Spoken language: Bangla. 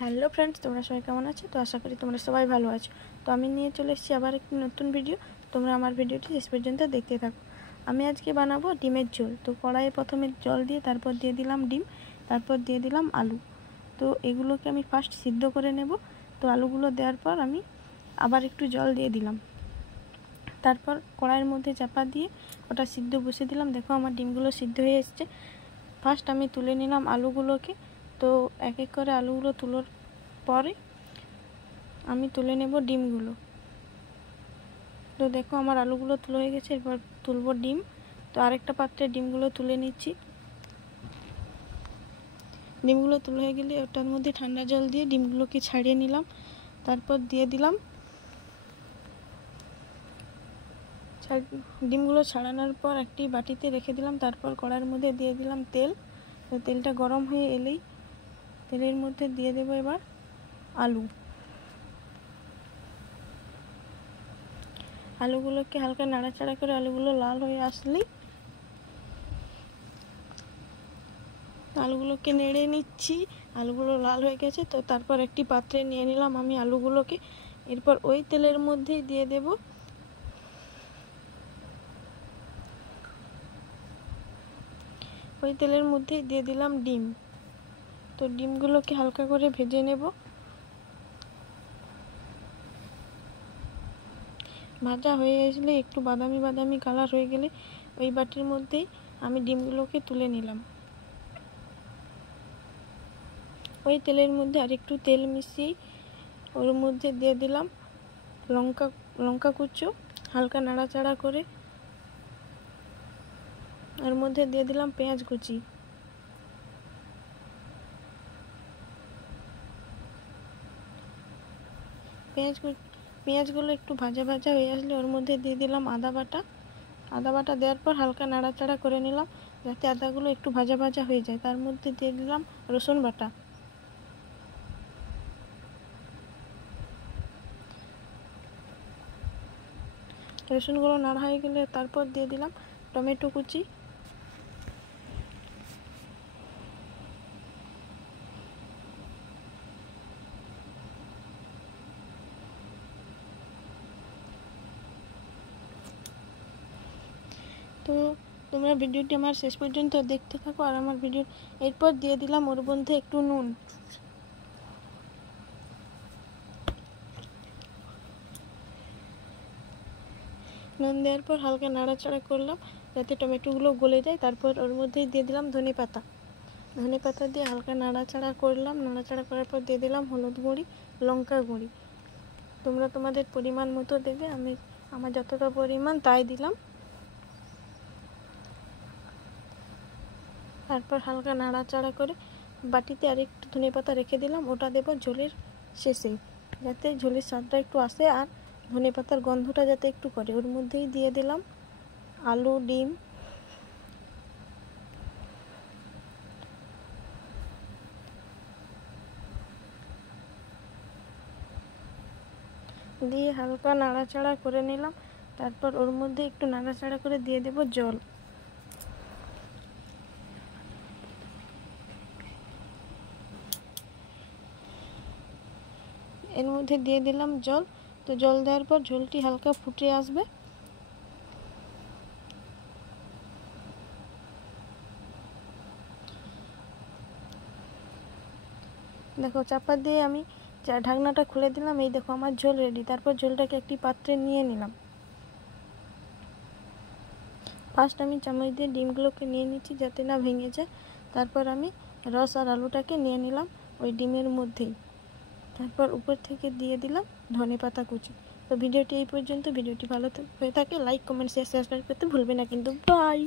হ্যালো ফ্রেন্ডস, তোমরা সবাই কেমন আছো? তো আশা করি তোমরা সবাই ভালো আছো। তো আমি নিয়ে চলে এসেছি আবার একটি নতুন ভিডিও। তোমরা আমার ভিডিওটি শেষ পর্যন্ত দেখতে থাকো। আমি আজকে বানাবো ডিমের ঝোল। তো কড়াইয়ে প্রথমে জল দিয়ে তারপর দিয়ে দিলাম ডিম, তারপর দিয়ে দিলাম আলু। তো এগুলোকে আমি ফার্স্ট সিদ্ধ করে নেব। তো আলুগুলো দেওয়ার পর আমি আবার একটু জল দিয়ে দিলাম, তারপর কড়াইয়ের মধ্যে চাপা দিয়ে ওটা সিদ্ধ বসিয়ে দিলাম। দেখো আমার ডিমগুলো সিদ্ধ হয়ে এসছে। ফার্স্ট আমি তুলে নিলাম আলুগুলোকে। তো এক এক করে আলুগুলো তোলার পরে আমি তুলে নেব ডিমগুলো। তো দেখো আমার আলুগুলো তুলে হয়ে গেছে, এরপর তুলবো ডিম। তো আরেকটা পাত্রে ডিমগুলো তুলে নিচ্ছি। ডিমগুলো তুলে হয়ে গেলে ওটার মধ্যে ঠান্ডা জল দিয়ে ডিমগুলোকে ছাড়িয়ে নিলাম, তারপর দিয়ে দিলাম। ডিমগুলো ছাড়ানোর পর একটি বাটিতে রেখে দিলাম, তারপর কড়াইয়ের মধ্যে দিয়ে দিলাম তেল। তো তেলটা গরম হয়ে এলেই তেলের মধ্যে দিয়ে দেবো এবার আলু। আলুগুলোকে হালকা নাড়াচাড়া করে আলুগুলো লাল হয়ে আসলেই আলুগুলোকে নেড়ে নিচ্ছি। আলুগুলো লাল হয়ে গেছে, তো তারপর একটি পাত্রে নিয়ে নিলাম আমি আলুগুলোকে। এরপর ওই তেলের মধ্যেই দিয়ে দেব দিলাম ডিম। তো ডিমগুলোকে হালকা করে ভেজে নেব। ভাজা হয়ে আসলে একটু বাদামি বাদামি কালার হয়ে গেলে ওই বাটির মধ্যেই আমি ডিমগুলোকে তুলে নিলাম। ওই তেলের মধ্যে আরেকটু তেল মিশিয়ে ওর মধ্যে দিয়ে দিলাম লঙ্কা কুচো, হালকা নাড়াচাড়া করে ওর মধ্যে দিয়ে দিলাম পেঁয়াজ কুচি। পেঁয়াজগুলো একটু ভাজা ভাজা হয়ে আসলে ওর মধ্যে দিয়ে দিলাম আদা বাটা দেওয়ার পর হালকা নাড়াচাড়া করে নিলাম যাতে আদাগুলো একটু ভাজা ভাজা হয়ে যায়। তার মধ্যে দিয়ে দিলাম রসুন বাটা। রসুনগুলো নাড়া হয়ে গেলে তারপর দিয়ে দিলাম টমেটো কুচি। তো তোমরা ভিডিওটি আমার শেষ পর্যন্ত দেখতে থাকো আর আমার ভিডিও এরপর দিয়ে দিলাম ওর মধ্যে একটু নুন। নুন দেওয়ার পর হালকা নাড়াচাড়া করলাম যাতে টমেটোগুলো গলে যায়। তারপর ওর মধ্যেই দিয়ে দিলাম ধনে পাতা দিয়ে হালকা নাড়াচাড়া করলাম। নাড়াচাড়া করার পর দিয়ে দিলাম হলুদ গুঁড়ি, লঙ্কা গুঁড়ি। তোমরা তোমাদের পরিমাণ মতো দেবে, আমি আমার যতটা পরিমাণ তাই দিলাম। তারপর হালকা নাড়াচাড়া করে বাটিতে আরেকটু ধনে পাতা রেখে দিলাম, ওটা দেবো ঝোলের শেষে যাতে ঝোলের স্বাদটা একটু আসে আর ধনে পাতার গন্ধটা যাতে একটু করে। ওর মধ্যেই দিয়ে দিলাম আলু, ডিম। দিয়ে হালকা নাড়াচাড়া করে নিলাম। তারপর ওর মধ্যে একটু নাড়াচাড়া করে দিয়ে দেব জল। এর মধ্যে দিয়ে দিলাম জল। তো জল দেওয়ার পর ঝোলটি হালকা ফুটে আসবে। দেখো চাপা দিয়ে আমি ঢাকনাটা খুলে দিলাম। এই দেখো আমার ঝোল রেডি। তারপর ঝোলটাকে একটি পাত্রে নিয়ে নিলাম। ফার্স্ট আমি চামচ দিয়ে ডিমগুলোকে নিয়ে নিচ্ছি যাতে না ভেঙে যায়। তারপর আমি রস আর আলুটাকে নিয়ে নিলাম ওই ডিমের মধ্যেই। তারপর উপর থেকে দিয়ে দিলাম ধনে পাতা কুচি। তো ভিডিওটি এই পর্যন্ত। ভিডিওটি ভালো হয়ে থাকে লাইক, কমেন্ট, শেয়ার, সাবস্ক্রাইব করতে ভুলবে না কিন্তু। বাই।